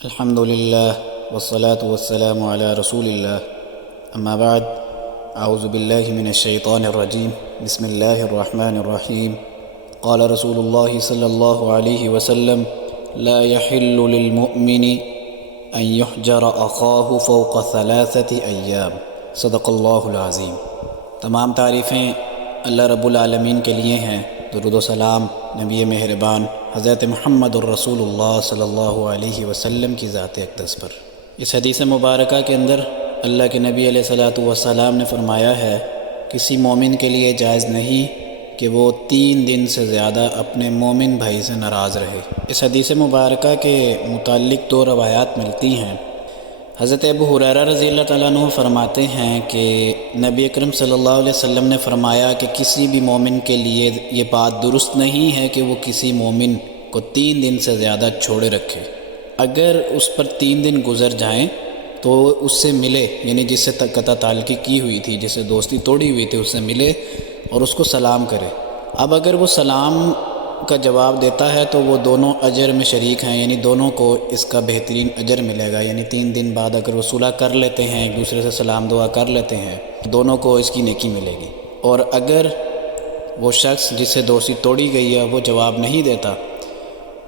الحمد لله والصلاة والسلام على رسول الله أما بعد أعوذ بالله من الشيطان الرجيم بسم الله الرحمن الرحيم قال رسول الله صلى الله عليه وسلم لا يحل للمؤمن أن يحجر أخاه فوق 3 أيام صدق اللہ العظیم۔ تمام تعریفیں اللہ رب العالمین کے لیے ہیں۔ درود و سلام نبی مہربان حضرت محمد الرسول اللہ صلی اللہ علیہ وسلم کی ذات اقدس پر۔ اس حدیث مبارکہ کے اندر اللہ کے نبی علیہ الصلوۃ والسلام نے فرمایا ہے کسی مومن کے لیے جائز نہیں کہ وہ 3 دن سے زیادہ اپنے مومن بھائی سے ناراض رہے۔ اس حدیث مبارکہ کے متعلق 2 روایات ملتی ہیں۔ حضرت ابو ہریرہ رضی اللہ تعالیٰ عنہ فرماتے ہیں کہ نبی اکرم صلی اللہ علیہ وسلم نے فرمایا کہ کسی بھی مومن کے لیے یہ بات درست نہیں ہے کہ وہ کسی مومن کو 3 دن سے زیادہ چھوڑے رکھے۔ اگر اس پر 3 دن گزر جائیں تو اس سے ملے، یعنی جس سے قطع تعلقی کی ہوئی تھی، جس سے دوستی توڑی ہوئی تھی، اس سے ملے اور اس کو سلام کرے۔ اب اگر وہ سلام کا جواب دیتا ہے تو وہ دونوں اجر میں شریک ہیں، یعنی دونوں کو اس کا بہترین اجر ملے گا۔ یعنی 3 دن بعد اگر وہ صلح کر لیتے ہیں، ایک دوسرے سے سلام دعا کر لیتے ہیں، دونوں کو اس کی نیکی ملے گی۔ اور اگر وہ شخص جس سے دوستی توڑی گئی ہے وہ جواب نہیں دیتا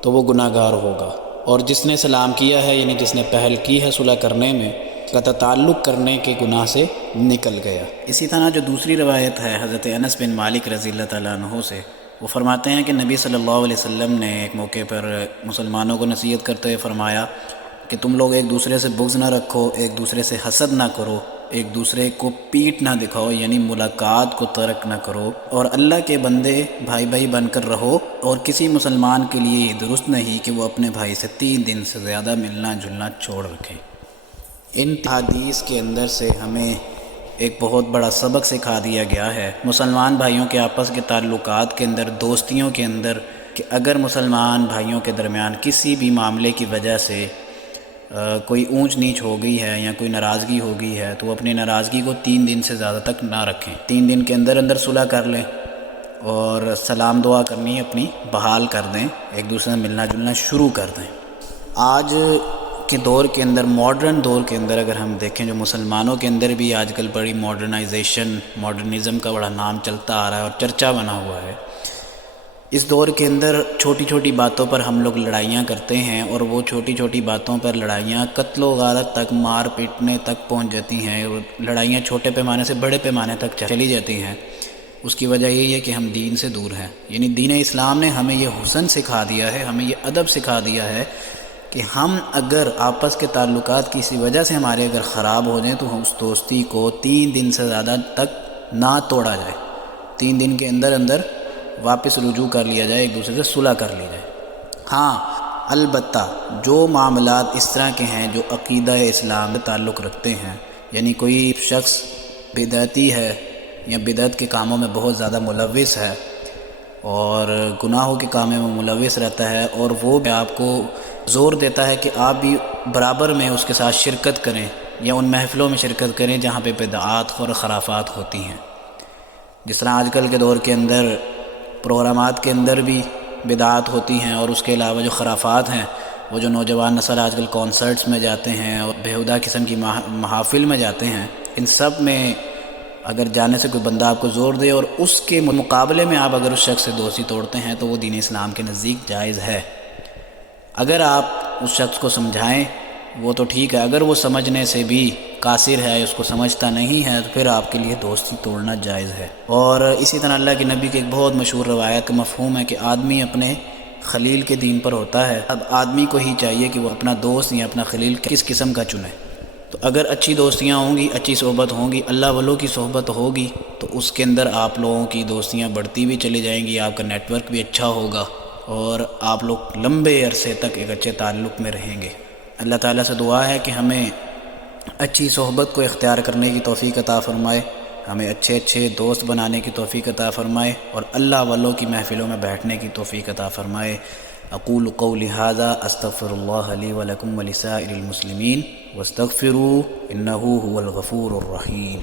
تو وہ گناہ گار ہوگا، اور جس نے سلام کیا ہے، یعنی جس نے پہل کی ہے صلح کرنے میں، قطع تعلق کرنے کے گناہ سے نکل گیا۔ اسی طرح جو دوسری روایت ہے حضرت انس بن مالک رضی اللہ تعالیٰ عنہ سے، وہ فرماتے ہیں کہ نبی صلی اللہ علیہ وسلم نے ایک موقع پر مسلمانوں کو نصیحت کرتے ہوئے فرمایا کہ تم لوگ ایک دوسرے سے بغض نہ رکھو، ایک دوسرے سے حسد نہ کرو، ایک دوسرے کو پیٹ نہ دکھاؤ، یعنی ملاقات کو ترک نہ کرو، اور اللہ کے بندے بھائی بھائی بن کر رہو، اور کسی مسلمان کے لیے یہ درست نہیں کہ وہ اپنے بھائی سے 3 دن سے زیادہ ملنا جلنا چھوڑ رکھے۔ ان حدیث کے اندر سے ہمیں ایک بہت بڑا سبق سکھا دیا گیا ہے مسلمان بھائیوں کے آپس کے تعلقات کے اندر، دوستیوں کے اندر، کہ اگر مسلمان بھائیوں کے درمیان کسی بھی معاملے کی وجہ سے کوئی اونچ نیچ ہو گئی ہے یا کوئی ناراضگی ہو گئی ہے تو وہ اپنی ناراضگی کو 3 دن سے زیادہ تک نہ رکھیں۔ 3 دن کے اندر اندر صلح کر لیں اور سلام دعا کرنی اپنی بحال کر دیں، ایک دوسرے سے ملنا جلنا شروع کر دیں۔ آج کے دور کے اندر، ماڈرن دور کے اندر اگر ہم دیکھیں، جو مسلمانوں کے اندر بھی آج کل بڑی ماڈرنزم کا بڑا نام چلتا آ رہا ہے اور چرچا بنا ہوا ہے، اس دور کے اندر چھوٹی چھوٹی باتوں پر ہم لوگ لڑائیاں کرتے ہیں، اور وہ چھوٹی چھوٹی باتوں پر لڑائیاں قتل و غارت تک، مار پیٹنے تک پہنچ جاتی ہیں، اور لڑائیاں چھوٹے پیمانے سے بڑے پیمانے تک چلی جاتی ہیں۔ اس کی وجہ یہی ہے کہ ہم دین سے دور ہیں۔ یعنی دین اسلام نے ہمیں یہ حسن سکھا دیا ہے، ہمیں یہ ادب سکھا دیا ہے کہ ہم اگر آپس کے تعلقات کسی وجہ سے ہمارے اگر خراب ہو جائیں تو ہم اس دوستی کو 3 دن سے زیادہ تک نہ توڑا جائے، 3 دن کے اندر اندر واپس رجوع کر لیا جائے، ایک دوسرے سے صلح کر لی جائے۔ ہاں البتہ جو معاملات اس طرح کے ہیں جو عقیدہ اسلام سے تعلق رکھتے ہیں، یعنی کوئی شخص بدعتی ہے یا بدعت کے کاموں میں بہت زیادہ ملوث ہے اور گناہوں کے کاموں میں ملوث رہتا ہے، اور وہ بھی آپ کو زور دیتا ہے کہ آپ بھی برابر میں اس کے ساتھ شرکت کریں یا ان محفلوں میں شرکت کریں جہاں پہ بدعات اور خرافات ہوتی ہیں۔ جس طرح آج کل کے دور کے اندر پروگرامات کے اندر بھی بدعات ہوتی ہیں، اور اس کے علاوہ جو خرافات ہیں، وہ جو نوجوان نسل آج کل کانسرٹس میں جاتے ہیں اور بیہودہ قسم کی محافل میں جاتے ہیں، ان سب میں اگر جانے سے کوئی بندہ آپ کو زور دے اور اس کے مقابلے میں آپ اگر اس شخص سے دوستی توڑتے ہیں تو وہ دین اسلام کے نزدیک جائز ہے۔ اگر آپ اس شخص کو سمجھائیں وہ تو ٹھیک ہے، اگر وہ سمجھنے سے بھی قاصر ہے، اس کو سمجھتا نہیں ہے، تو پھر آپ کے لیے دوستی توڑنا جائز ہے۔ اور اسی طرح اللہ کے نبی کی ایک بہت مشہور روایت کا مفہوم ہے کہ آدمی اپنے خلیل کے دین پر ہوتا ہے۔ اب آدمی کو ہی چاہیے کہ وہ اپنا دوست یا اپنا خلیل کس قسم کا چنے۔ تو اگر اچھی دوستیاں ہوں گی، اچھی صحبت ہوں گی، اللہ والوں کی صحبت ہوگی، تو اس کے اندر آپ لوگوں کی دوستیاں بڑھتی بھی چلی جائیں گی، آپ کا نیٹ ورک بھی اچھا ہوگا، اور آپ لوگ لمبے عرصے تک ایک اچھے تعلق میں رہیں گے۔ اللہ تعالیٰ سے دعا ہے کہ ہمیں اچھی صحبت کو اختیار کرنے کی توفیق عطا فرمائے، ہمیں اچھے اچھے دوست بنانے کی توفیق عطا فرمائے، اور اللہ والوں کی محفلوں میں بیٹھنے کی توفیق عطا فرمائے۔ اقول قولی ھذا استغفر اللہ لی ولکم ولسائر المسلمین واستغفروہ انہ ھو الغفور الرحیم۔